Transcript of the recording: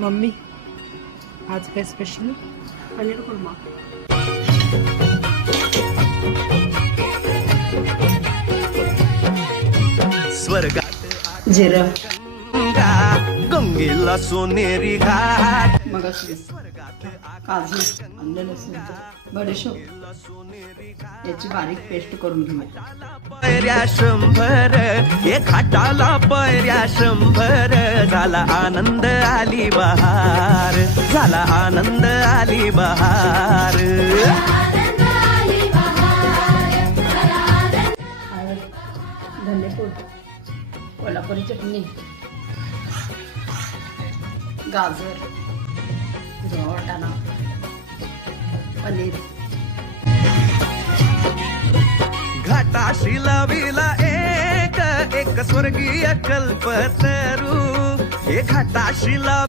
Mummy आज काय special? Paneer korma. स्वर्गात जिरं गंगेला सोनेरी घाट मग काजू, आलं लसूण, बडीशोप याची बारीक पेस्ट करून घेऊया. पैऱ्या 100 हे घाटाला पैऱ्या 100 झाला आनंद आली बहार, झाला आनंद आली बहार. हळद, धनेपूड, कोल्हापुरी चटणी, गाजर, हिरवा वाटाणा, पनीर. घाटाशी लाविला एक एक स्वर्गीय कल्पतरू, हे घाटाशी लाव